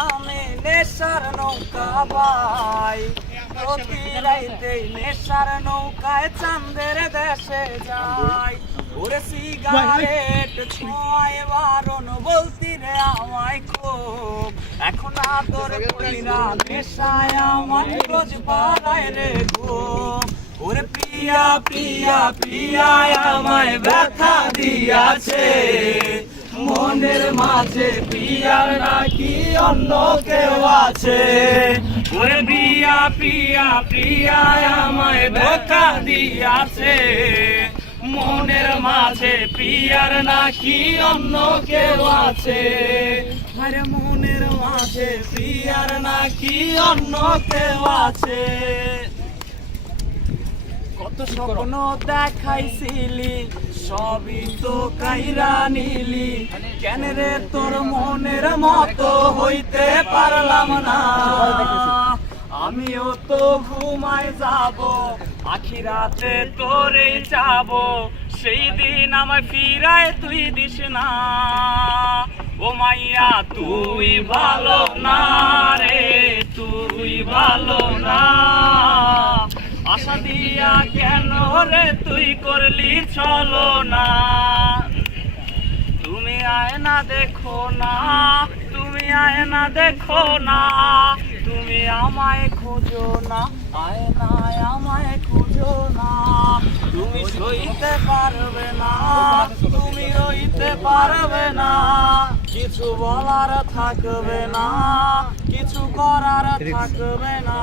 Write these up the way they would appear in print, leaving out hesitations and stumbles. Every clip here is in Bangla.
আমি নেশার নৌকা ভাই, প্রতি রাইতে নেশার নৌকায় চাঁদের দেশে যাই। ওরে সিগারেট ছোঁয়ায় বারণ বলতি রে আমায় খুব, এখন আদর কইরা নেশায় আমার রোজ বাড়ায় রে ঘুম। ওরে প্রিয়া প্রিয়া প্রিয়া আমায় ব্যথা দিয়াছে, মনের মাঝে প্রিয়ার নাকি অন্য কেউ আছে। ওরে প্রিয়া প্রিয়া প্রিয়া আমায় ধোঁকা দিয়াছে, মনের মাঝে প্রিয়ার নাকি অন্য কেউ আছে। আরে মনের মাঝে প্রিয়ার নাকি অন্য কেউ আছে। কত স্বপ্ন দেখাইছিলি সবই তো কাইরা নিলি, কেন রে তোর মনের মতো হইতে পারলাম না। আমিও তো ঘুমায় যাব, আখিরাতে তোরে যাব, সেই দিন আমায় ফিরায় তুই দিস না। ও মাইয়া তুই ভালো না রে, তুই ভালো না। আশা দিয়া কেন রে তুই করলি চলো না। তুমি আয়না দেখো না, তুমি আয়না দেখো না, তুমি আমায় খোঁজো না, আয়নায় আমায় খুঁজো না। তুমি সইতে পারবে না, তুমি রইতে পারবে না, কিছু বলার থাকবে না, কিছু করার থাকবে না।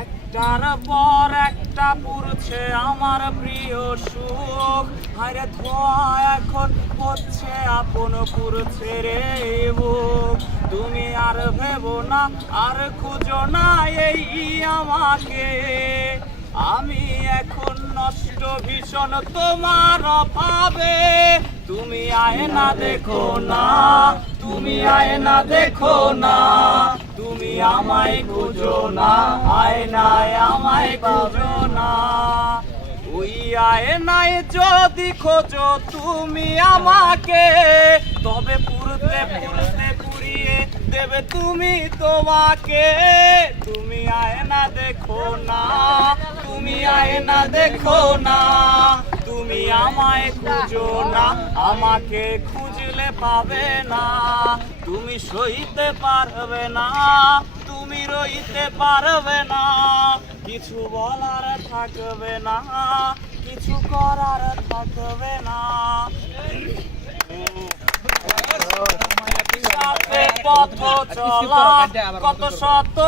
একটার পর একটা পুরছে আমার প্রিয় সুখ, আরে ধোয়া এখন হচ্ছে আপন পুরছে রে বুক। তুমি আর ভেবো না, আর খুঁজো না এই আমাকে, আমি এখন নষ্ট ভীষণ তোমার অভাবে। তুমি আয়না দেখো না, তুমি আয়না দেখো না, তুমি আমায় খুঁজো না, আয়নায় আমায় খুঁজো না। ওই আয়নায় যদি খোঁজো তুমি আমাকে, তবে পুরতে পুরতে পুরিয়ে দেবে তুমি তোমাকে। তুমি আয়না দেখো না, তুমি আয়না দেখো না, তুমি আমায় খুঁজো না, আমাকে খুঁজলে পাবে না। তুমি সইতে পারবে না, তুমি রইতে পারবে না, কিছু বলার থাকবে না, কিছু করার থাকবে না। পথ চলা কত শত